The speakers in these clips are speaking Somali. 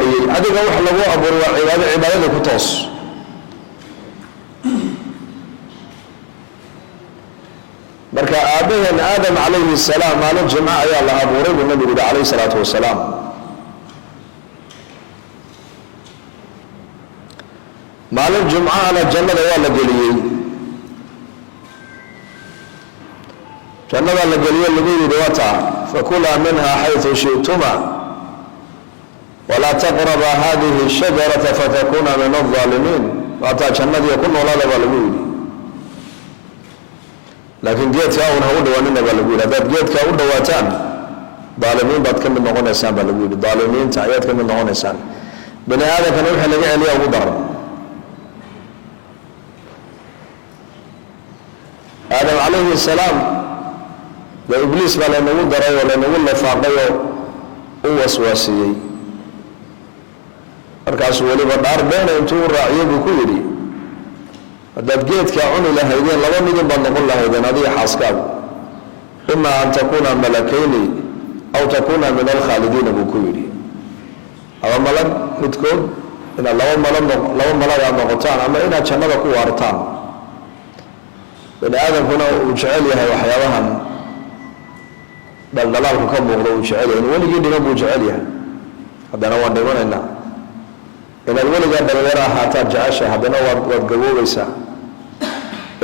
diyaariyey adiga wax lagu abuuray waa cibaadada ku toos marka aabaheen aadam calayhi salaam maalin jimca ayaa la abuuray buu nabigu yidhi calayhi salaatu wasalaam maalin jumcahana jannada waa la geliyey jannada la geliyey lagu yidhi wata fakulaa minha xaytu shi'tuma walaa taqraba hadihi shajarata fatakuna min alظaalimiin waataa jannadii ku noolaada baa lagu yidhi laakiin geedkaa una ha u dhawaanina baa lagu yidhi haddaad geedkaa u dhawaataan daalimiin baad ka mid noqonaysaan baa lagu yidhi daalimiinta ayaad ka mid noqonaysaan bani aadamkana wixii laga celiya ugu daran aadam calayhi salaam dee ibliis baa laynagu daray oo laynagu lafaaqay oo u waswaasiyey markaasuu weliba dhaar beena intuu u raaciyey buu ku yidhi haddaad geedkaa cuni lahaydeen laba midin baad noqon lahaydeen adiga xaaskaagu ima an takuuna malakayni aw takuuna min alkhaalidiina buu ku yidhi laba malag midkood inaad laba malag aad noqotaan ama inaad jannada ku waartaan bani aadamkuna uu jecel yahay waxyaabahan dhaldhalaalku ka muuqda uu jecel yahay in weligii dhiman buu jecel yahay haddana waan dhimanaynaa inaad weligaa dhalinyaro ahaataan jecesha haddana waad gaboobaysaa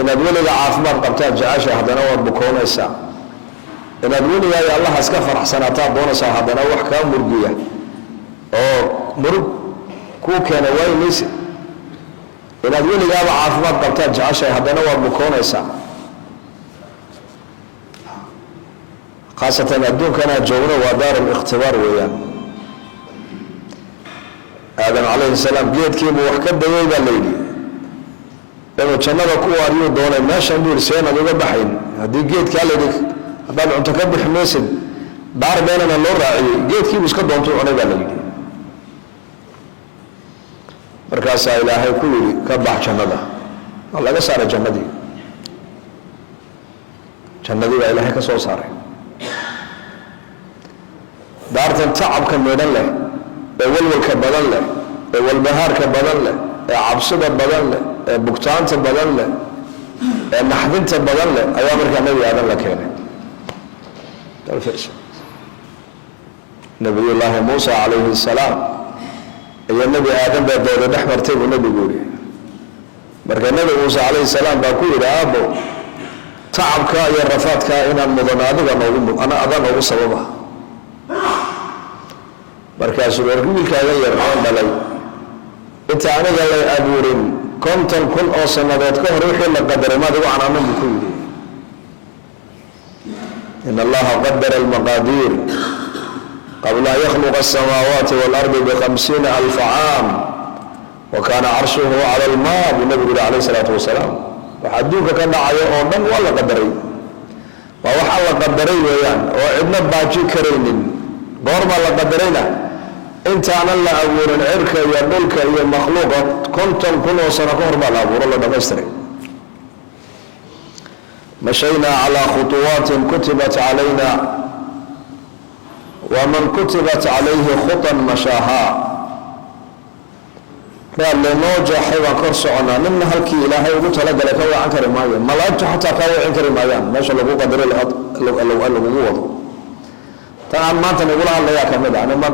inaad weligaa caafimaad qabtaan jecesha haddana waad bukoonaysaa inaad weligaa iyo allaha iska faraxsanaataan doonaysaa haddana wax kaa murgiya oo murug kuu keena waayi mayse inaad weligaaba caafimaad qabtaan jeceshahay haddana waad bukoonaysaa khaasatan adduunkana joogno waa daarul ikhtibaar weeyaan aadam calayhi salaam geedkiibuu wax ka dayay baa layidhi inuu jannada ku waariyuu doonay meeshan buu yidhi seenad uga baxayn haddii geedkaa layidhi haddaad cunto ka bixi maysid dhaar beenana loo raaciyey geedkiibuu iska doontuu cunay baa layidhi markaasaa ilaahay ku yidhi ka bax jannada waa laga saaray jannadii baa ilaahay ka soo saaray daartan tacabka midhan leh ee walwalka badan leh ee walbahaarka badan leh ee cabsida badan leh ee bugtaanta badan leh ee naxdinta badan leh ayaa markaa nebi aadan la keenay nabiyullaahi muusa calayhi salaam iyo nebi aadan baa dooda dhex martay buu nebigu yidhi marka nebi muuse calayhi salaam baa ku yidhi aabbo tacabkaa iyo rafaadkaa inaan mudano adaa noogu sababa markaasuu wiilkaaga yar oo dhalay inta aniga lay abuurin 50,000 oo sannadood ka hor wixii la qadaray maad igu canaanan buu ku yidhi in allaha qadara almaqaadiir qabla an yakhluqa asamaawaati waalardi b50,000 caam وكان عرشه على الماء بالنبي عليه الصلاة والسلام وحدوك كان عيا أو دم ولا قدري ووحى الله قدري ويان وعدنا باجي كريم غور ما الله قدرينا انت انا لا أقول العركة يا ملك يا مخلوقة كنتم كل سنة غور ما لا أقول الله دمستري مشينا على خطوات كتبت علينا ومن كتبت عليه خطا مشاها قال لنوجه حيوان كرسعنا من هلكي إلهي وقلت لك كوي عن كريم مايان ملاجه حتى كوي عن كريم مايان ما شاء الله قدر له طبعا ما انت نقول الله يا كمل انا ما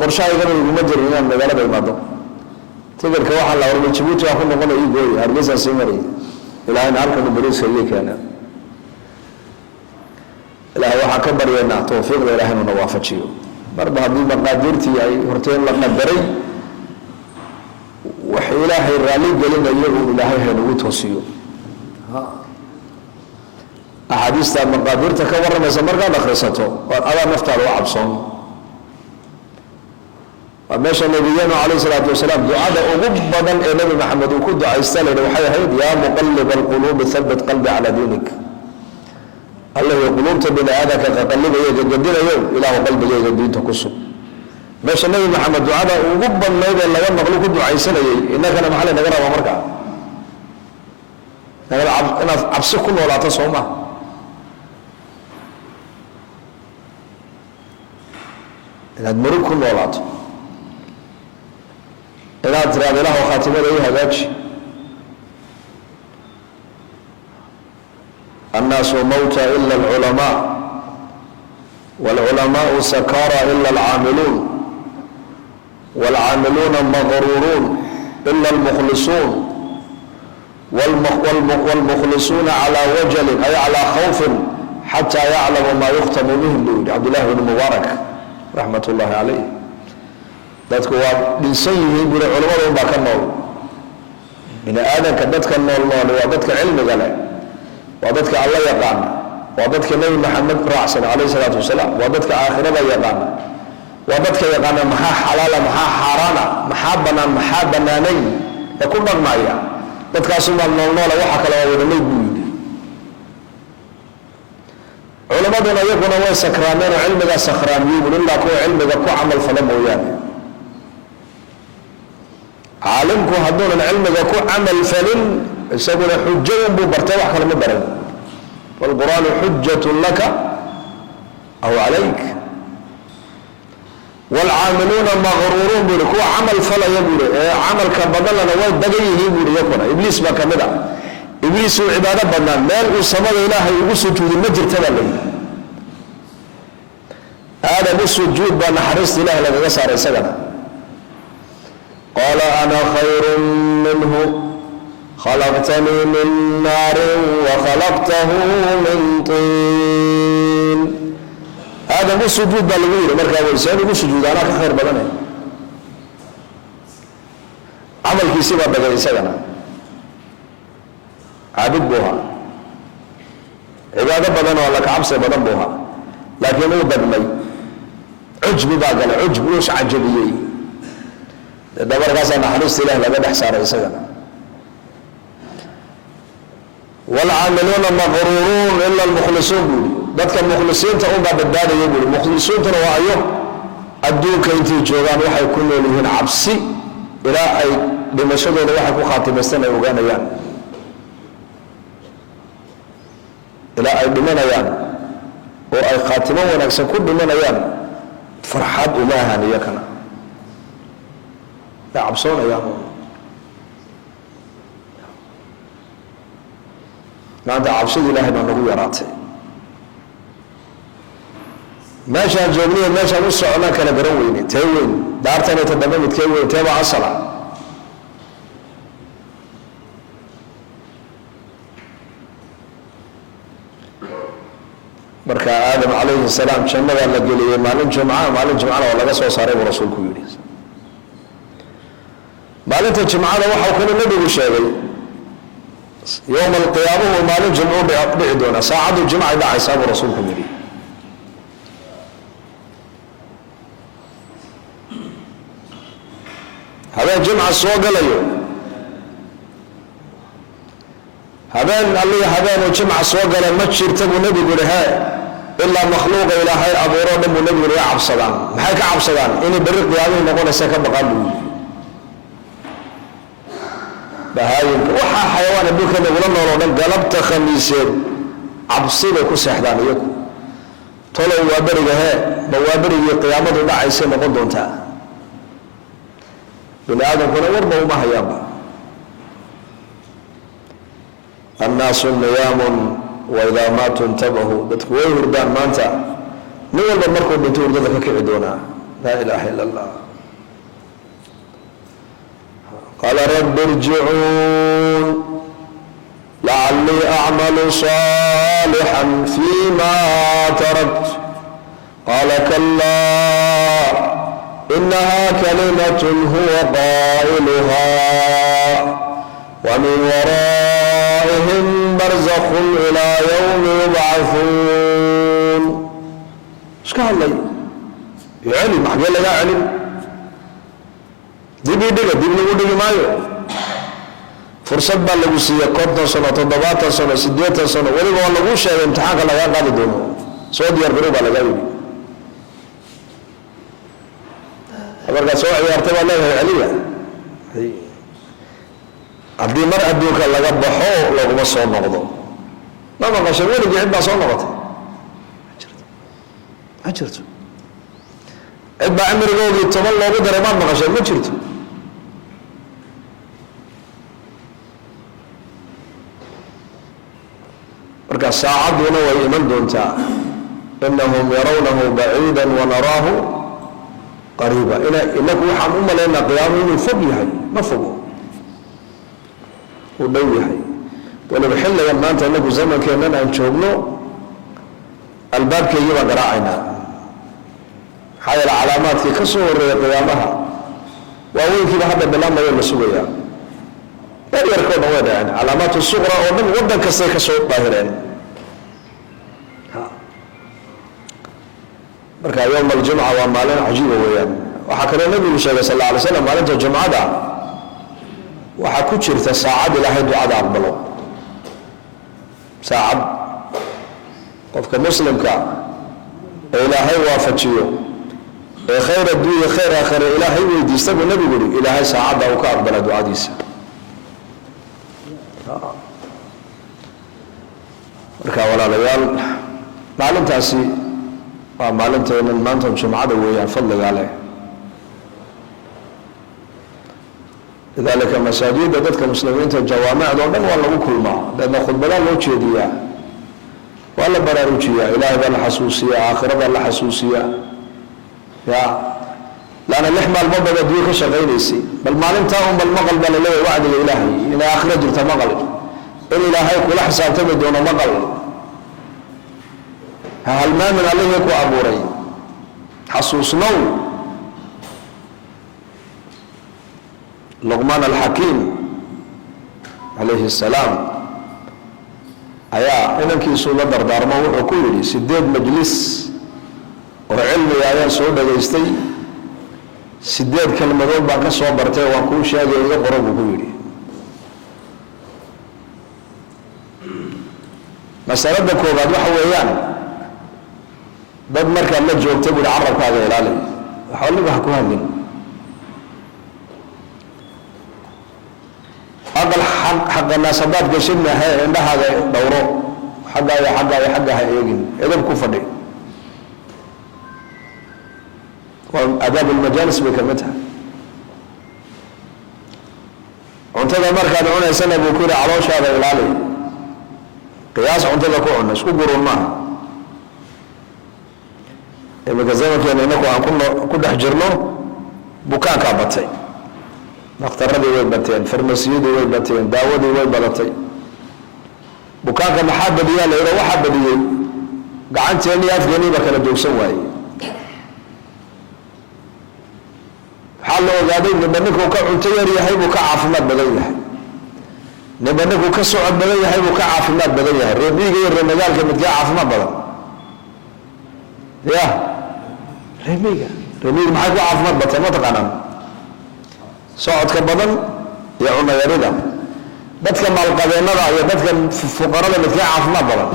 قرشاي غير المجر هنا مغالبه الماده تقدر كواحد الله ورب جيبوتي اكو نقول اي غوي هرجسا سيمري الهي نعرف بريس هي كان الهي waxa ka baryeena tawfiiqda ilaahay inuu waafajiyo marba hadii maqaadirtii ay horteen la qadaray wax ilaahay raali gelinayo ilaahay haynu toosiyo أحاديث المقادير تكون رمز مرة نخرسته وأنا نفتح وعبصون وماشى نبينا عليه الصلاة والسلام دعاء أغبضا النبي محمد وكد دعاء يستاهل وحي هيد يا مقلب القلوب ثبت قلبي على دينك الله يقولون تبين هذا كقلب يجددنا يوم إله قلبي يجدين تكسر ماشى النبي محمد دعاء أغبضا ما إذا الله مغلوب دعاء يستاهل إنك أنا محل نقرأ ومركع أنا عبسكم ولا تصومه inaad murug ku noolaato inaad tiraahdo ilaah khaatimada ii hagaaji. annaasu mawta ila alculamaa waalculamaau sakaara ila alcaamiluun waalcaamiluuna maqruuruun ila almukhlisuun waalmukhlisuuna calaa wajalin ay calaa khawfin xataa yaclamu maa yukhtamu bihim buu yidhi cabdullahi bni mubaarak raxmat ullaahi calayh. dadku waa dhinsan yihiin buri culimmada unbaa ka nool. bini aadanka dadka nool waa dadka cilmiga leh, waa dadka alla yaqaana, waa dadka nebi maxamed raacsan calayhi salaatu wasalaam, waa dadka aakhirada yaqaana, waa dadka yaqaana maxaa xalaala maxaa xaaraana, maxaa bannaan maxaa bannaanayn ee ku dhaqmaya. dadkaasumaa noolnoola waxa kale waa wada meyd buu yidhi. culimmaduna iyaguna way sakraameen oo cilmigaa sakraamiyey bul ilaa kuwa cilmiga ku camal fala mooyaane. caalimku hadduunan cilmiga ku camal falin isaguna xujayn buu bartay, wax kale ma baran. waalqur'aanu xujatun laka aw calayk. waalcaamiluuna maqruuruun buu yihi kuwa camal falaya buu yihi ee camalka badanlana way dagan yihiin buu yihi iyakuna. ibliis baa ka mid a. ibliis uu cibaado badnaan meel uu samada ilaahay ugu sujuudin ma jirta baa layidhi. aadam u sujuud baa naxariista ilaah lagaga saaray isagana. qaala ana khayrun minhu khalaqtanii min naarin wa khalaqtahu min tiin. aadam u sujuud baa lagu yidhi markaa wayseen ugu sujuuda anaa ka khayr badanay. camalkiisii baa dagay isagana. caabid buu ahaa, cibaado badan oo alla kacabsi badan buu ahaa, laakiin uu dagmay. cujbi baa galay, cujbi uu iscajabiyey. dabarkaasaa naxariista ilaah laga dhex saaray isagana. waalcaamiluuna maqruuruun ila almukhlisuun buu yihi. dadka mukhlisiinta unbaa badbaadaya buu yihi. mukhlisiintuna waa ayo adduunka intay joogaan waxay ku nool yihiin cabsi ilaa ay dhimashadooda waxay ku khaatimaystaan ay ogaanayaan. ilaa ay dhimanayaan oo ay khaatimo wanaagsan ku dhimanayaan farxad uma ahan iyakana ay cabsoonayaan. maanta cabsida ilaahay baa nagu yaraatay. meeshaan joogniyo meeshaan u soconaan kala garan weyne tee weyn daartan iyo toddoba midkee weyn teebaa asala. marka aadam calayhi salaam jannadaa la geliyey maalin jumcana waa laga soo saaray buu rasuulku yidhi. maalinta jimcada waxau kale nabigu sheegay yowma alqiyaamuhu maalin jimcu dhici doona, saacaddu jimcay dhacaysaa buu rasuulku yidhi. habeen jimca soo galayo, habeen allii habeenuu jimca soo gala ma jirta buu nebigu yihi he ilaa makhluuqa ilaahay abuuroo dhan buu nebigu yihi cabsadaan. maxay ka cabsadaan? inay berri qiyaamihii noqonaysa ka baqaan buu yidhi. bahaayinka waxaa xayawaan adduunka nagula nool oo dhan galabta khamiiseed cabsi bay ku seexdaan iyagu. tolow waa beriga hee ma waa berigii qiyaamadu dhacaysay noqon doontaa. bini aadamkuna warba uma hayaanba. annaasu niyaamun waidaa maatuu intabahu. dadku way hurdaan maanta, nin walba markuu dhinto hurdada ka kici doonaa. laa ilaaha ila allah. qaala rabbi irjicuun lacallii acmalu saalixan fiima tarakt qaala kallaa inahaa kalimatun huwa qaa'iluhaa wa min waraa'ihim barzakhun ilaa yawmi yubcahuun. iska hadlay celi maxgee lagaa celin? dib ii dhiga, dib lagu dhigi maayo. fursad baa lagu siiyey 50 sano 70 sano 80 sano, weliba waa laguu sheegay imtixaanka lagaa qaadi doono. soo diyaar garow baa lagaa yidhi. markaad soo ciyaartay baa leedahay celiya. haddii mar adduunka laga baxo laguma soo noqdo. ma maqashay weligii cid baa soo noqotay? ma jirto. cid baa cimrigoodii 10 loogu daray maad maqashay? ma jirto. saacaduna way iman doontaa inahum yarawnahu baciida wanaraahu qariiba inaku waxaan u malaynaa qiyaamo inuu fog yahay ma fogo uu dhow yahay waliba xilligan maanta inaku zamankeennan aan joogno albaabkeygii baan garaacaynaa maxaa yeele calaamaadkii ka soo horreeya qiyaamaha waaweynkiiba hadda bilaamayo la sugayaa yaryarkoo dhan way dhaceen calaamaatu suqra oo dhan waddan kastay ka soo daahireen marka yowm aljumca waa maalin cajiiba weeyaan waxaa kaloo nabigu sheegay sal alla alay slam maalinta jumcada waxaa ku jirta saacad ilaahay ducada aqbalo saacad qofka muslimka ee ilaahay waafajiyo ee khayr adduunya khayr aakhira ilaahay weydiista buu nabigu yidhi ilaahay saacadda uu ka aqbala ducadiisa marka walaalayaal maalintaasi waa maalinteenan maanta jumcada weeyaan fadligaa leh lidaalika masaajidda dadka muslimiinta jawaamicda oo dhan waa lagu kulmaa deedna khudbadaa loo jeediyaa waa la baraarujiyaa ilaahay baa la xasuusiyaa aakhirada la xasuusiyaa ya laana 6 maalmood baad adduunyo ka shaqaynaysay bal maalintaa un bal maqal baa laleeyahay wacdiga ilaahay inay aakhira jirta maqal in ilaahay kula xisaabtami doono maqal ha halmaamin allihii ku abuuray xasuusnow luqmaan alxakiim calayhi salaam ayaa inankiisuu la dardaarmo wuxuu ku yidhi 8 majlis oo cilmiga ayaan soo dhagaystay 8 kelmadood baan ka soo bartay waan kuu sheegay iga qoro buu ku yidhi masalada koobaad waxa weeyaan dad markaad la joogta buuhi carabkaaga ilaali waxa waliba ha ku hadlin aqal xaqa naas haddaad gashidna he indhahaaga dhowro xagga ha eegin edab ku fadhi waa adaab almajaalis bay kamid tahay cuntada markaad cunaysana buu ku yidhi calooshaada ilaali qiyaas cuntada ku cunno isku gurun maaha iminka zamankeena inaku aan ku dhex jirno bukaankaa batay dhakhtaradii way bateen farmasiyadii way bateen daawadii way badatay bukaanka maxaa badiyaa la yidho waxaa badiyey gacanteennii afgeeniiba kala doogsan waayey waxaa la ogaaday ninba ninkuu ka cunto yar yahay buu ka caafimaad badan yahay ninba ninkuu ka socod badan yahay buu ka caafimaad badan yahay reemiyiga iyo reemagaalka midkee caafimaad badan ya reemiyiga maxay ku caafimaad batay ma taqaanaan socodka badan iyo cunayarida dadka maalqabeennada iyo dadka fuqarada midkee caafimaad badan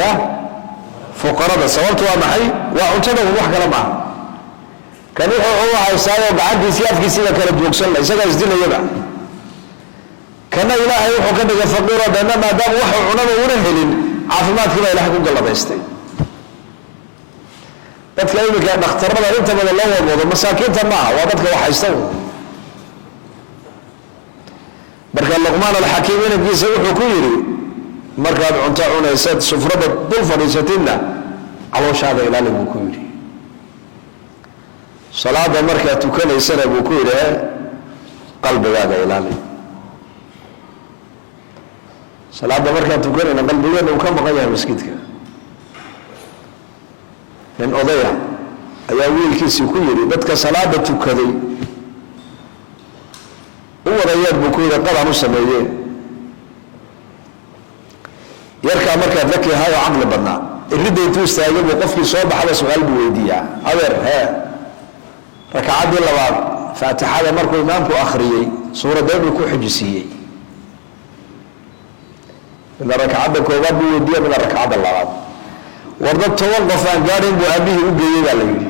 ya fuqarada sababtu waa maxay waa cuntada wax kale maaha kan wuxuu haysaayoo gacantiisii afkiisiiba kala duugsan la isagaa isdilayaba kana ilaahay wuxuu ka dhigay faqiiroo dhanna maadaama waxuu cunaba una helin caafimaadkii baa ilahay ku galladaystay dadka iminka dhakhtarada inta badan loo wadwado masaakiinta maaha waa dadka wax haysta marka luqmaan alxakiim inankiisa wuxuu ku yidhi markaad cunto cunaysad sufrada dul fadhiisatidna calooshaada ilaali buu ku yidhi salaada markaad tukanaysana buu ku yidhi qalbigaaga ilaali salaada markaan tukanayna qalbigeena uu ka maqan yahay masjidka nin odaya ayaa wiilkiisii ku yidhi dadka salaada tukaday u wadayeed buu ku yidhi qadaan u sameeyeen yarkaa markaad la keehay oo caqli badnaa iridda intuu istaagay buu qofkii soo baxaba su-aal buu weydiiyaa adeer rakacaddii labaad faatixada markuu imaamku akhriyey suuradee buu ku xijisiiyey midna rakacadda koobaad buu weydiiya midna rakacadda labaad war dad 10 qof aan gaadhin buu aabihii u geeyey baa la yidhi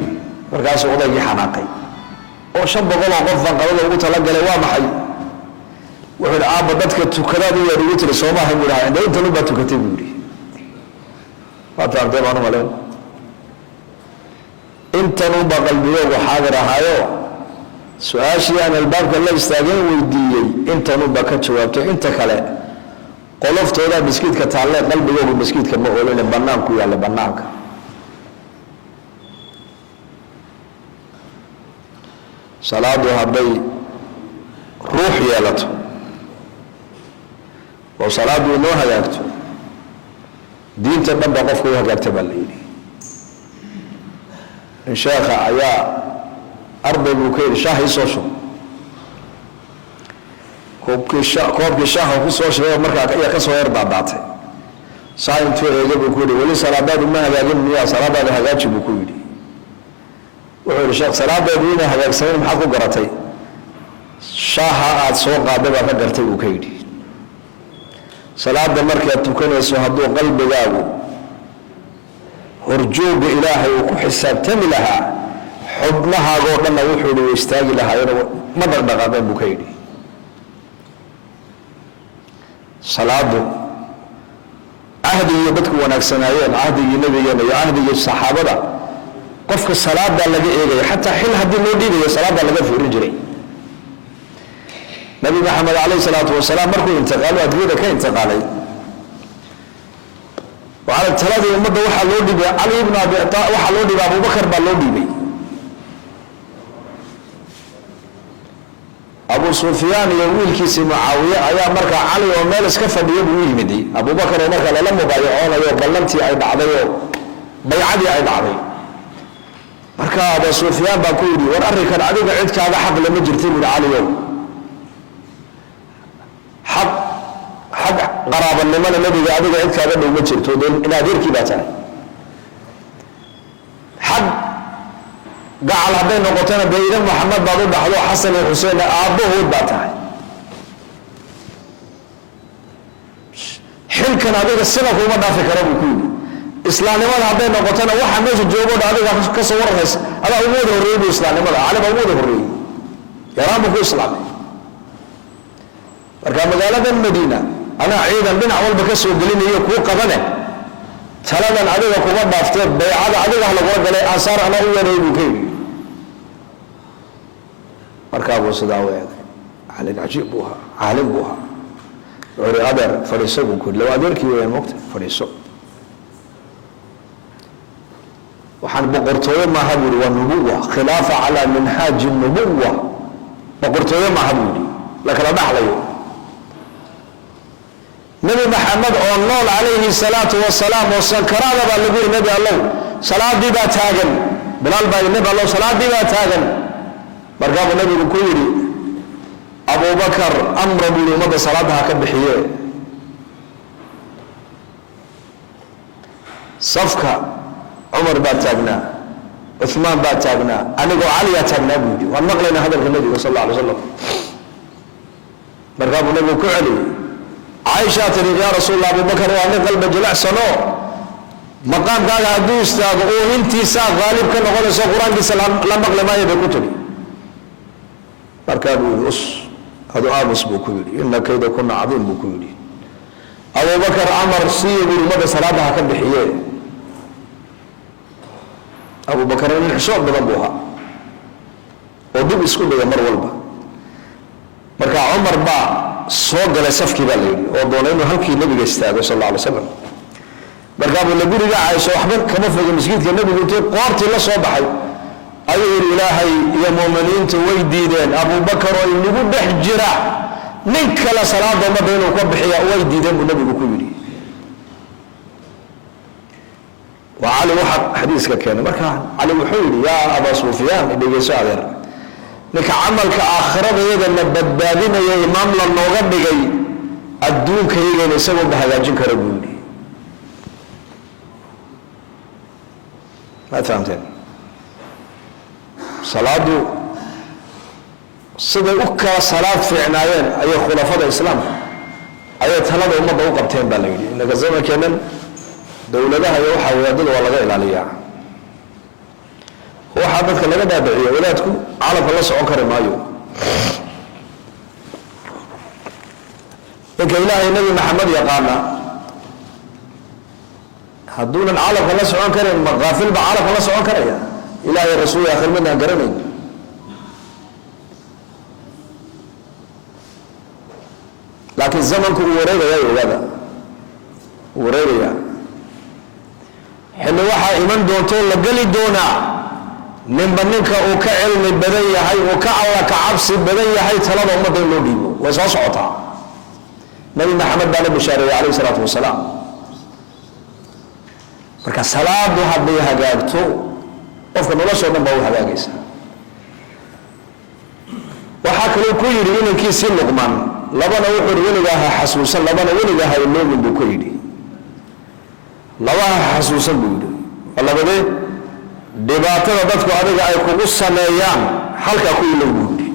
markaasuu odaygii xanaaqay oo 500 oo qof baan qabada ugu talagalay waa maxay wuxuu yidhi aabba dadka tukadaad u yeedh ugu tiri soomaha buu dhahaa inda intan ubaa tukatay buu yidhi waa taartee baan u maleen intan ubaa qalbigoogu xaadir ahaayo su-aashii aan albaabka la istaageen weydiiyey intan ubaa ka jawaabtay inta kale qoloftooda miskiidka taalle qalbigoodu miskiidka ma oolina bannaanku yaalla bannaanka salaadu hadday ruux yeelato oo salaadu inoo hagaagto diinta dhan baa qofka u hagaagta baa la yidhi in sheekha ayaa arday buu ka yidhi shaah ii soo shub koobkii shaaha ku soo shubay markaa ayaa ka soo yar daadaatay saa intuu eega buu ku yidhi weli salaadaadu ma hagaagin miyaa salaadaada hagaaji buu ku yidhi wuxuu yidhi sheekh salaadaadu inay hagaagsanayn maxaad ku garatay shaaha aada soo qaaday baa ka gartay buu ka yidhi salaada markaad tukanayso hadduu qalbigaagu horjooga ilaahay uu ku xisaabtami lahaa xubnahaagoo dhanna wuxuu yidhi way istaagi lahaayeen ma dhaqdhaqaaqeen buu ka yidhi salaadu cahdigii dadku wanaagsanaayeen cahdigii nabigeena iyo cahdigii saxaabada qofka salaadaa laga eegaya xataa xil haddii loo dhiibayo salaadaa laga fiirin jiray nabi maxamed calayhi salaatu wasalaam markuu intiqaalo adduunyada ka intiqaalay taladii ummadda waxaa loo dhiibay cali ibnu abi waxaa loo dhiibay abubakar baa loo dhiibay abu sufyaan iyo wiilkiisii mucaawiye ayaa markaa cali oo meel iska fadhiya buu u yimid abubakar oo markaa lala mubaayacoonayo ballantii ay dhacday oo baycadii ay dhacday marka abu sufyaan baa ku yidhi war arrinkan adiga cid kaaga xaq lama jirtay buuhi caliyow xaq qaraabanimana nabiga adiga cid kaaga dhow ma jirto in adeerkii baa tahay xaq gacal hadday noqotona dee idan maxamed baad u dhaxdo xasan iyo xuseenna aabbahood baa tahay xilkan adiga sina kuma dhaafi kara buu ku yidhi islaamnimada hadday noqotona waxa meesha joogoo adiga ka soo warraysa adaa ugu wada horreeyey buu islaamnimada cali baa ugu wada horreeyey yaraan buu ku islaamay marka magaaladan madiina anaa ciidan dhinac walba ka soo gelinayo kuu qabane taladan adiga kuma dhaaftee baycada adiga lagula galay aansaar anaa u yareey buu ka yidhi markaa buu sidaa u eegay caalin cajiib buu ahaa caalim buu ahaa wuxuu ihi adeer fadhiiso buu ku yidhi law adeerkii weeyaan mogta fadhiiso waxaan boqortooyo maaha buu yidhi waa nubuwa khilaafa calaa minhaaji nubuwa boqortooyo maaha buu yidhi la kala dhaxlayo nabi maxamed oo nool calayhi salaatu wasalaam oo sankaraada baa lagu yidhi nabi allow salaadii baa taagan bilaal baa yidhi nabi allow salaadii baa taagan markaabuu nabigu ku yidhi abubakar amra buu yidhi ummadda salaada ha ka bixiye safka cumar baa taagnaa cuثmaan baa taagnaa anigoo caliyaa taagnaa buu yidhi waan maqlaynaa hadalka nabiga sal alla alay slam markaabuu nabigu ku celiyey caaishaa tiri yaa rasuul allah abubakar waa nin qalba jilicsano maqaamkaaga hadduu istaago uu intiisaa qaalib ka noqonayso qur-aankiisa la maqli maayo bay ku tiri markaa buu yidhi us adu aamus buu ku yidhi ina kayda kuna cadiim buu ku yidhi abubakar amar siiyo buu ummadda salaada ha ka bixiye abubakar nin xishood badan buu ahaa oo dib isku dhiga mar walba marka cumar baa soo galay safkii baa la yidhi oo doonay inuu halkii nabiga istaago sal alla alay slam markaabuu la guriga caaisho waxba kama foga masjidka nabigu intii qoortii la soo baxay ayuu yidhi ilaahay iyo muuminiintu way diideen abubakar oo inagu dhex jira nin kale salaada ummadda inuu ka bixiya way diideen buu nabigu ku yidhi waa cali waxa xadiiska keenay marka cali wuxuu yidhi yaa abaa sufyaan dhegeyso adeer ninka camalka aakhiradeedana badbaadinaya imaam la nooga dhigay adduunkayagana isagoo ba hagaajin kara buu yidhi maad fahamteen salaadu siday u kala salaad fiicnaayeen ayay khulafada islaamka ayay talada ummadda u qabteen baa la yidhi innaka zamankeennan dowladaha iyo waxaa wadaadada waa laga ilaaliyaa waxaa dadka laga dhaadhiciyo wadaadku caalamka la socon kari maayo ninka ilaahay nabi maxamed yaqaana hadduunan caalamka la socon karin maqaafil baa caalamka la socon karaya ilaahay rasuul akhir midnaan garanayn laakiin zamanku uu wareegaya ogaada uu wareegaya xilli waxaa iman doonto la geli doonaa ninba ninka uu ka cilmi badan yahay uu ka alla ka cabsi badan yahay talada ummadda in loo dhiibo way soo socotaa nabi maxamed baa la bishaareeyey calayhi salaatu wasalaam marka salaadu hadday hagaagto qofka noloshoo dhan baa u hagaagaysa waxaa kaloo ku yidhi inankiisii luqmaan labana wuxuu yidhi weligaa ha xasuusan labana weligaa ha iloomin buu ku yidhi labaha xasuusan buu yidhi waa labadee dhibaatada dadku adiga ay kugu sameeyaan halkaa ku ilow buu yidhi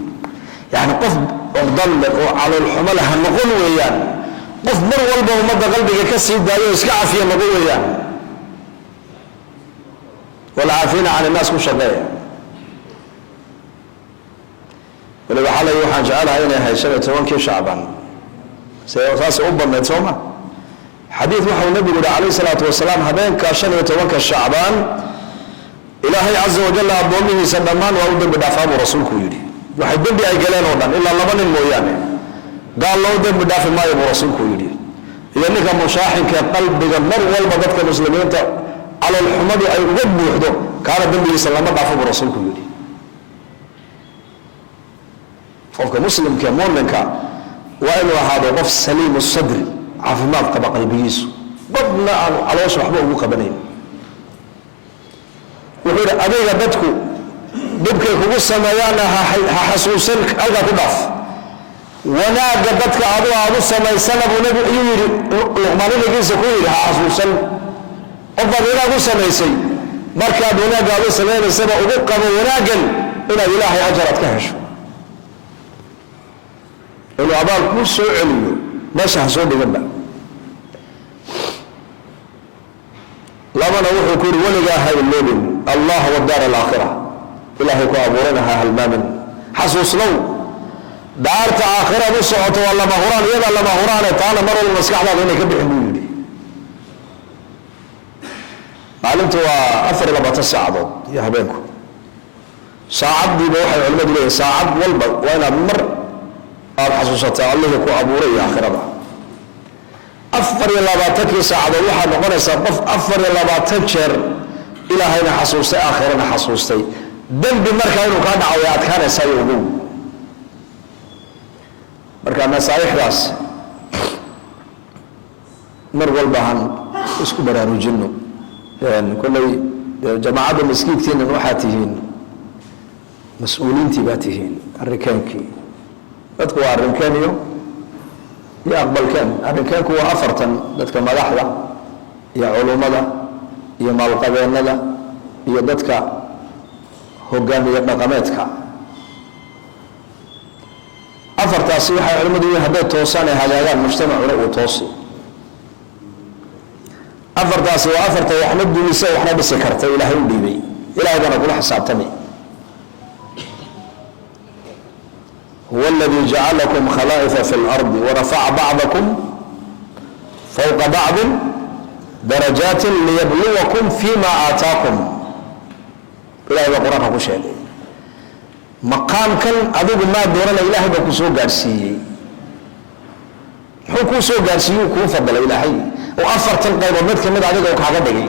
yacni qof oqdan leh oo caloolxumo leh ha noqon weeyaan qof mar walba ummadda qalbiga ka sii daayo oo iska cafiya noqon weeyaan walcaafiina can innaas ku shaqeeya waliba xalay waxaan jecelahay inay ahay 15 shacbaan saas u badnayd sooma xadiid waxau nabigu yihi calayhi salaatu wasalaam habeenka 15 shacbaan ilaahay caza wajalla addoomihiisa dhammaan waa u dembi dhaafaa buu rasuulku yidhi waxay dembi ay galeen oo dhan ilaa 2 nin mooyaane gaal loo dembi dhaafi maayo buu rasuulku yidhi iyo ninka mushaaxinka qalbiga mar walba dadka muslimiinta caloolxumadu ay uga buuxdo kaana dembigiisa lama dhaafo buu rasuulku yidhi qofka muslimka muuminka waa inuu ahaado qof saliimu sadri caafimaad qaba qalbigiisu badna aanu caloosha waxba ugu qabanayn wuxuu yidhi adiga dadku dhibkay kugu sameeyaana ha xasuusan halkaa ku dhaaf wanaagga dadka aadu samaysana buu nabi ayuu yidhi luqmaan inagiisa ku yidhi ha xasuusan qofbaad wanaag u samaysay markaad wanaagga aadu samaynaysaba ugu qabo wanaaggan inaad ilaahay ajaraad ka hesho inuu abaal kuu soo celiyo meesha ha soo dhiganba labana wuxuu ku yidhi weligaa ha iloobin allah wadaar alaakhira ilaahay ku abuurana ha halmaamin xasuusnow daarta aakhirad u socoto waa lama huraan iyada lama huraane taana mar walba maskaxdaada inay ka bixin buu yidhi maalintu waa 24 saacadood iyo habeenku saacaddiiba waxay culimmadu leeyihin saacad walba waa inaad mar aad xasuusataa allihii ku abuuray iyo aakhirada 24 saacadood waxaad noqonaysaa qof 24 jeer ilaahayna xasuustay aakhirana xasuustay dembi markaa inuu kaa dhaco way adkaanaysaa iyo ogow marka nasaaixdaas mar walba han isku baraarujinno kolley jamaacadda maskiidkiinan waxaa tihiin mas-uuliintii baa tihiin arrinkeenkii dadku waa arrinkeen iyo aqbalkeen arrinkeenku waa 4 dadka madaxda iyo culummada iyo maalqabeennada iyo dadka hogaamiye dhaqameedka 4taasi waxay culimmadu yihiin hadday toosaan ay hagaagaan mujtamacuna uu toosi 4taasi waa 4 waxna dumisa waxna dhisi karta ilaahay u dhiibay ilaahay bana kula xisaabtamay هو الذي جعلكم خلائف في الأرض ورفع بعضكم فوق بعض درجات ليبلوكم فيما آتاكم إلهي بقرآن أقول شيء مقام كان أدوب ما دورنا إلهي بكسو قارسيي حكو سو قارسيي وكو فضل إلهي وأفر تلقى ومدك مد عليك وكاقا دقي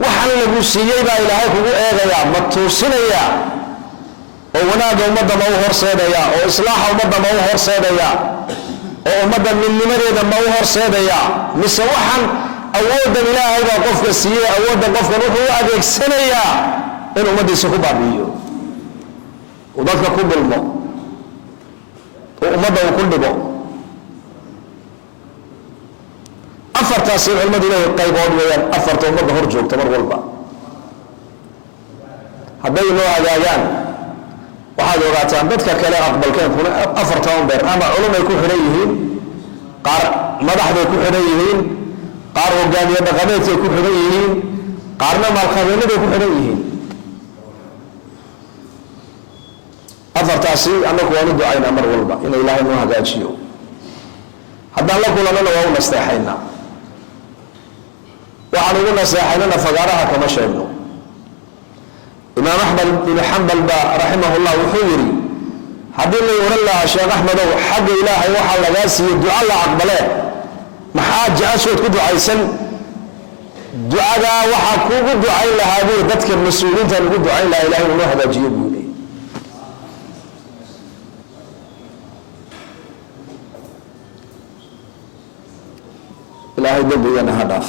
وحن لقوسيي با إلهي كو إيغيا متوسينيا oo wanaagga ummadda ma u horseedaya oo islaaxa ummadda ma u horseedaya oo ummadda midnimadeeda ma u horseedaya mise waxaan awooddan ilaahay baa qofka siiyey awoodda qofkan wuxuu u adeegsanayaa in ummaddiisa ku baabi'iyo uu dadka ku dulmo oo ummadda uu ku dhibo 4taasi culimmadu leeyahay qaybood weeyaan 4 ummadda hor joogta mar walba hadday noo hagaagaan waxaad ogaataan dadka kale aqbalkeenkuna 4 beer ama culumay ku xidhan yihiin qaar madaxday ku xidhan yihiin qaar hogaamiye dhaqameedkay ku xidhan yihiin qaarna maalqabeenaday ku xidhan yihiin 4taasi annagu waanu ducaynaa mar walba in ilaahay noo hagaajiyo haddaan la kulanana waa u nasteexaynaa waxaan ugu nasteexaynana fagaaraha kama sheegno imaam axmed ibn xambal ba raximah llah wuxuu yidhi haddii la oran lahaa sheekh axmedow xagga ilaahay waxaa lagaa siiyey duca la aqbalee maxaa jeceshood ku ducaysan ducadaa waxaa kuugu ducayn lahaa buu dadka mas-uuliintan ugu ducayn lahaa ilahay inuu hagaajiyo buu leeyay ilaahay dembigana ha dhaaf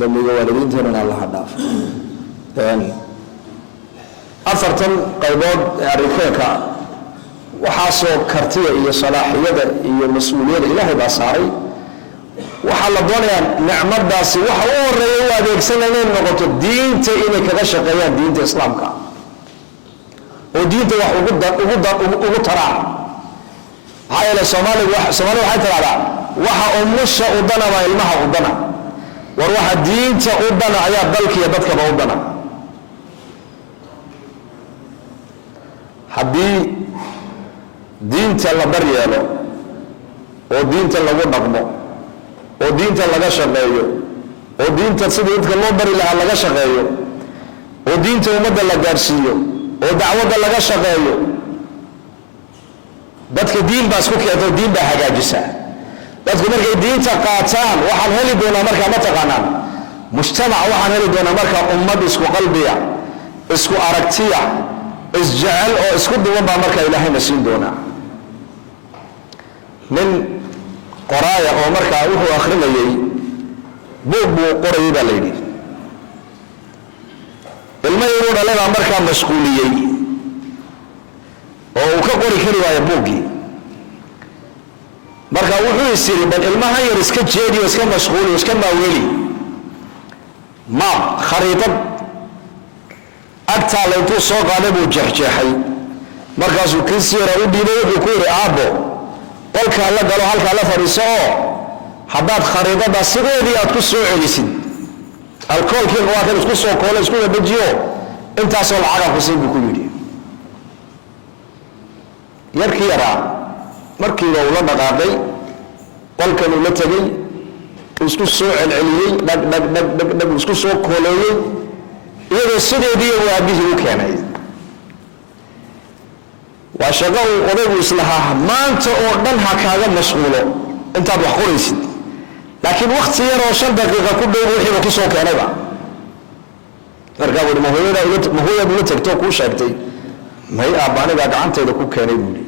dembiga waalidiinteennana alla ha dhaaf afartan qaybood ee arrinkeenka waxaasoo kartida iyo salaaxiyada iyo mas-uuliyada ilaahay baa saaray waxaa la doonayaa nicmadaasi waxa u horeeya u adeegsana inay noqoto diinta inay kaga shaqeeyaan diinta islaamka oo diinta wax ugu taraan maxaa yeele soomaalida waxay tiraahdaa waxa umusha u dana waa ilmaha u dana war waxa diinta u dana ayaa dalkiiyo dadkaba u dana haddii diinta la baryeelo oo diinta lagu dhaqmo oo diinta laga shaqeeyo oo diinta sidii dadka loo bari lahaa laga shaqeeyo oo diinta ummadda la gaarsiiyo oo dacwadda laga shaqeeyo dadka diin baa isku keento diin baa hagaajisa dadku markay diinta qaataan waxaan heli doonaa markaa ma taqaanaan mujtamac waxaan heli doonaa markaa ummad isku qalbiya isku aragtiya isjecel oo isku duwan baa markaa ilaahayna siin doonaa nin qoraaya oo markaa wuxuu akhrinayay buug buu qorayay baa la yidhi ilmo inuu dhalay baa markaa mashquuliyey oo uu ka qori kari waayo buuggii marka wuxuu is yidhi bal ilmahan yar iska jeediyo iska mashquuliyo iska maaweli maab khariidad agtaala intuu soo qaaday buu jeexjeexay markaasuu kiisi yara u dhiibay wuxuu ku yidhi aabbo qolkaa la galo halkaa la fadhiiso oo haddaad khariidada sideedii aad ku soo celisid alkoolkiina waa kan isku soo koolo isku dadejiyo intaasoo lacaga kusin buu ku yidhi yarkii yaraa markiiba uu la dhaqaaqay qolkan uu la tegey uu isku soo celceliyey dhag dhag dhag dhag dhag uu isku soo kooleeyey iyadoo sideedii uu aabihii u keenay waa shaqo uu odaygu islahaa maanta oo dhan ha kaaga mashquulo intaad wax qoraysid laakiin wakti yar oo 5 daqiiqa ku dhow wixiiba ku soo keenayba markaa buu mahooyada ula tagto kuu sheegtay may aabbaanigaa gacanteeda ku keenay buuli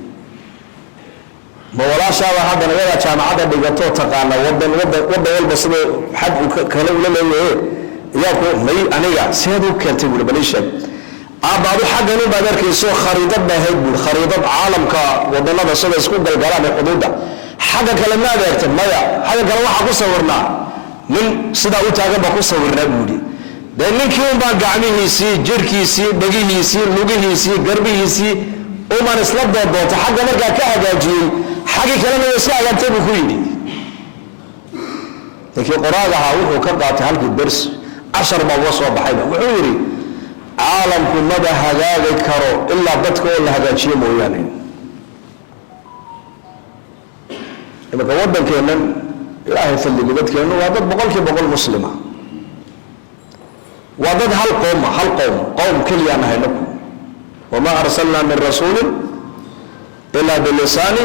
ma walaashaaba haddana iyadaa jaamacadda dhigatoo taqaana waddan walba sidoo xad uu kale ula leeyahe iyaa may aniga seed u keentay buuli bal ii sheeg aabbaadu xaggan u baad arkayso khariidad baa ahayd buuli khariidad caalamka wadannada sida isku galgalaan ee xuduudda xagga kale ma adeegta maya xagga kale waxaa ku sawirnaa nin sidaa u taagan baa ku sawirnaa buuli dee ninkii unbaa gacmihiisii jirhkiisii dhegihiisii lugihiisii garbihiisii uman isla doodoonta xagga markaa ka hagaajiyey xaggii kalena way iska hagaagtay buu ku yidhi ninkii qoraagahaa wuxuu ka qaatay halkii ders 10 baa uga soo baxayba wuxuu yidhi caalamku maba hagaagi karo ilaa dadka oo la hagaajiyo mooyaane imanka waddankeennan ilaahay fadliga dadkeennu waa dad 100% muslima waa dad hal qowm keliya aan ahay naku wamaa arsalnaa min rasuulin ilaa bilisaani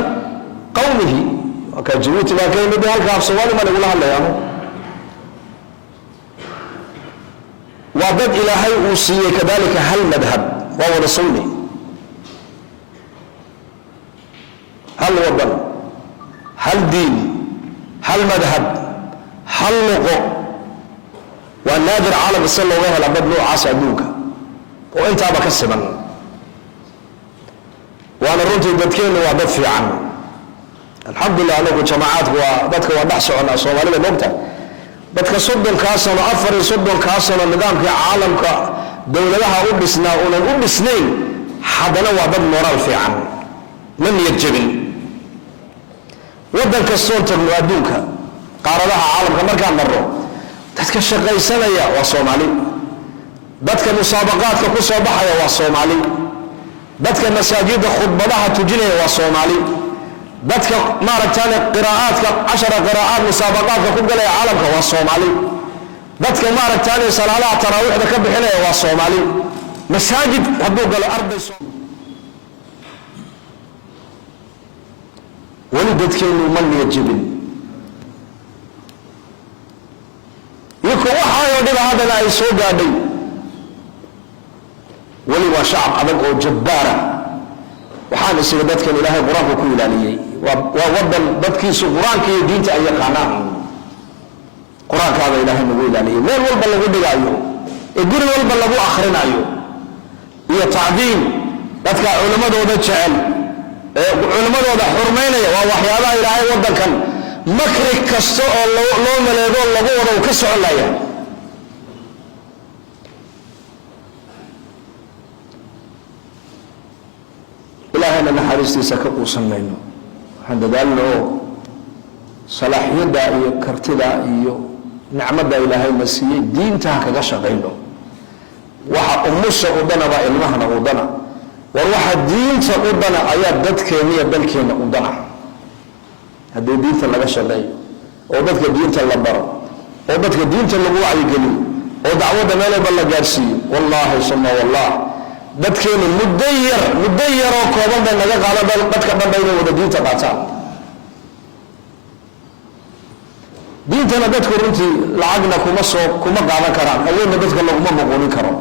qowmihi wakaa jabuuti baa ka yimid halka af soomaali ma nagula hadlayaano waa dad ilaahay uu siiyey kadalika hal madhab waa wada sunni hal wadan hal diin hal madhab hal luqo waa naadir caalamka si looga hela dad noocaas adduunka oo intaaba ka siman waana runtii dadkeennu waa dad fiican alxamdulilah anagu jamacaadku waa dadka waa dhex soconaa soomaalida moogta dadka 30 sano 34 sano nidaamkii caalamka dowladaha u dhisnaa unan u dhisnayn haddana waa dad moraal fiican ma niyad jabin waddan kastoon tagno adduunka qaaradaha caalamka markaan marro dadka shaqaysanaya waa Soomaali dadka musaabaqaadka ku soo baxaya waa Soomaali dadka masaajidda khudbadaha tujinaya waa Soomaali dadka maaragtaan qiraa'aadka 10 qiraa'aad musaabaqaadka ku galaya caalamka waa Soomaali dadka maaragtaan salaadaha taraawixda ka bixinaya waa Soomaali masaajid hadduu galo arday ولدتكينو من يجبن يكو وحا يودي هذا لا يسوق هذا ولي وشعب أدق جبارة وحال يصير بدك الإله قرآن كل عليه ووضل بدك يسوق قرآن كي دينت أي قناة قرآن هذا إله نقول عليه ما هو البلغ بدي عليه الدين هو البلغ آخرين عليه هي تعظيم بدك علماء ده جعل علماء ده حرمين ووحيانا إلهي وضل كان مكرك كسر لو مليدون لبوه وكسر الله يعني إلهنا نحرستي سكبوا سمينه عند ذلك صلاحية دائية كرت دائية نعمة إلهي المسيح دين تاك غشغينه وحا أمسا أدنا وإلمهنا أدنا وروح الدين تأدنا آيات دد كيمية بل كينا أدنا هذا دين تلا غشغي وددك دين تلا برا وددك دين تلا وعي قليل ودعوة مالا بلا جارسي والله ثم والله dadkeenu mudayar oo kooban baa naga qaada dadka dhanbayna wada diinta qaataan diintana dadku runtii lacagna kuma qaadan karaan awoodna dadka laguma muquunin karo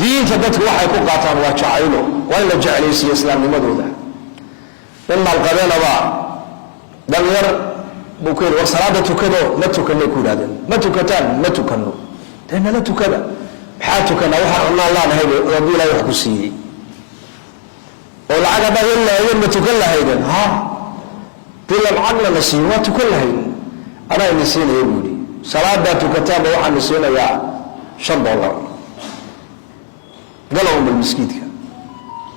diinta dadku waxay ku qaataan waa jacaylo waa la jeclaysiiyo islaamnimadooda in maalqabeelaba dhalinyar bukeed war salaada tukado ma tukano ku yidhahdeen ma tukataan ma tukano deena la tukada حاتكنا وحنا الله هيدا ربي لا يحكسي والعقد إلا يوم تكل هيدا ها تلا العقل نسيه وتكل هيدا أنا نسينا يقولي صلاة تكتاب وحنا نسينا يا شب الله قالوا بالمسكيت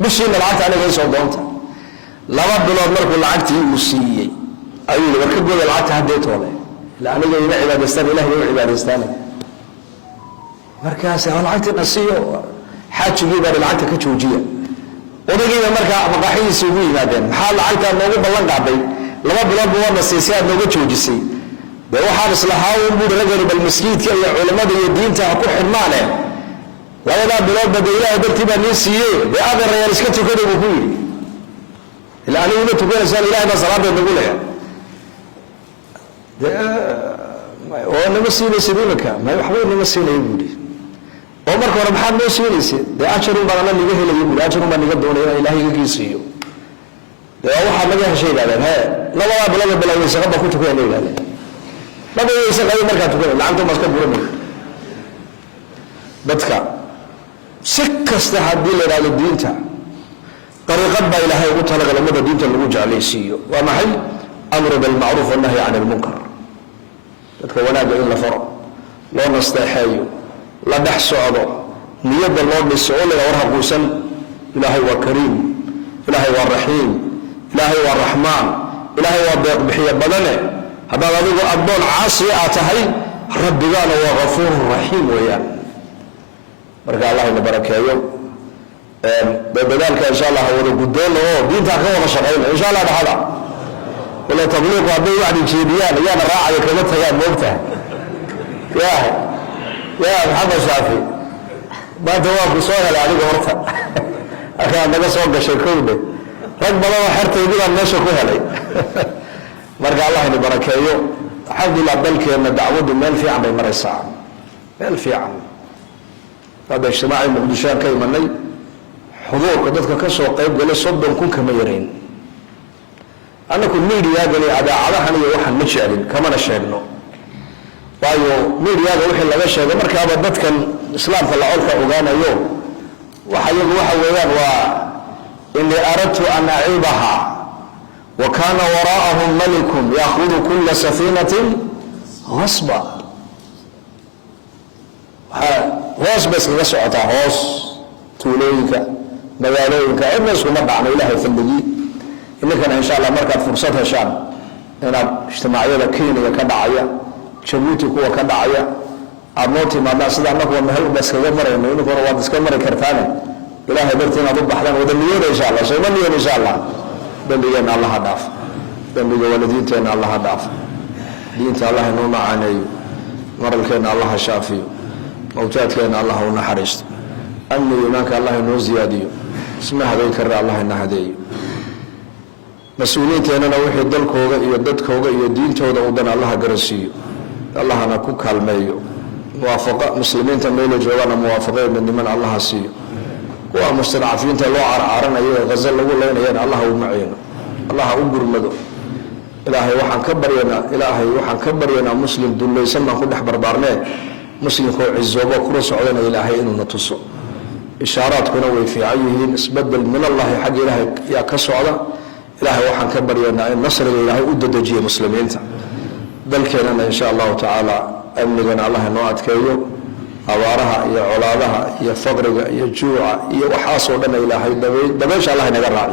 مش إن العقد على جيش وضعتها لا رب الله مركو العقد يمسيه أيوة وركبوا العقد هديته ولا لا أنا جاي عبادة استاني الله عبادة استاني markaas aan lacagta nasiyo xaajigiiba lacagta ka joojiya odagiiba markaa maqaxiisa ugu yimaadeen maxaa lacagta noogu ballan qaaday laba bilood waa nasiisay aad nooga joojisay baa waxaan islahaa uu buu ragay bal masjiidka iyo culimada iyo diinta ku xirmaane labada bilood baa ilaahay dadkii baa niisiiyay baa aad reeyay iska tukada uu ku yiri ilaa anigu ma tukanaysan ilaahay baa salaada nagu leeyahay oo nama siinaysa duulka ma waxba nama siinayay buu oo marka hore maxaad noo siinaysaa de ajarun baan la niga helayo buu ajarun baan niga doonaya ilaahay iga kiisiyo de waxa laga hesheegaadeen he labada bilood bilaaway shaqada ku tukanay ilaahay labada shaqada marka tukanay lacagta ma iska buranay dadka si kasta hadii la raado diinta طريقه با ilaahay ugu talagalay mada diinta lagu jeclaysiiyo waa maxay amru bil ma'ruf wa nahy 'anil munkar dadka wanaaga in la faro loo nasteexeeyo la dhex socdo niyada loo dhiso oo laga warhaquusan ilaahay waa kariim ilaahay waa raxiim ilaahay waa raxmaan ilaahay waa deeq bixiye badane haddaad adigu addoon caasi ah tahay rabbigaana waa ghafuur raxiim weeyaan marka allah ina barakeeyo dadaalka insha allah wada guddoon oo diinta ka wada shaqeyn insha allah dhaxada ولا تبليغ وعدي واحد جيبيان يا راعي كما تيان موقته يا محمد شافي ما توافق سؤال عليك ورثه اخي انا سو غشي كوده رب الله حرت يقول الناس كهلي مرجع الله يباركيه الحمد لله بالك ان دعوه مال في عم مرسع مال في عم هذا اجتماعي مقدشان كيمني حضور dadka ka soo qayb galay 30 kun kama yareen anaku meediyaga idaacadahan iyo waxan ma jeclin kama sheegno waayo meediyaga wixii laga sheegay markaaba dadkan islaamka la olka ogaanayo waxa weeyaan waa in aradtu an a'ibaha wa kana wara'ahum malikun ya'khudhu kull safinatin ghasba hoos bas laga socota hoos tuulooyinka magaalooyinka inna isku ma dhacno ilaahay fadliyi إنك إن شاء الله مركز فرصة هشام هنا اجتماعية كينيا كدعية جبوتي كوا كدعية أموتي ما الناس ده نقول مهل بس كذا مرة إنه يقول رواد بس كم مرة كرتانة إلهي برتنا ضد بحلان ودليل إن شاء الله شيء مليون إن شاء الله دليل الله داف دليل والدين تين الله داف دين الله نونا عني مرة كين الله شافي موجات كين الله ونحرست أمي هناك الله نوزيادي اسمها ذكر الله نهدي مسؤولين تيننا وحي دلكوغا إيو ددكوغا إيو دينتوغا ودن الله قرسيو الله نكو كالميو موافقة مسلمين تميلو جوانا موافقين من الله سيو ومستضعفين تلو عرعرنا إيو غزل لغو لين الله ومعينا الله أقرمدو إلهي وحن كبرينا مسلم دون يسمى كل حبر بارناه مسلم كو عزوبه كروس عدنا إلهي إنه نتصو إشارات كنوي في عيهين اسبدل من الله حق إلهي يا كسعدا إلهي وحن كبرينا النصر إلهي أدد جي مسلمين بل كينا إن شاء الله تعالى أمننا الله نوعد كيو أوارها يا علادها يا فقرها يا جوع يا وحاصل لنا إلهي دبيش الله نقرأ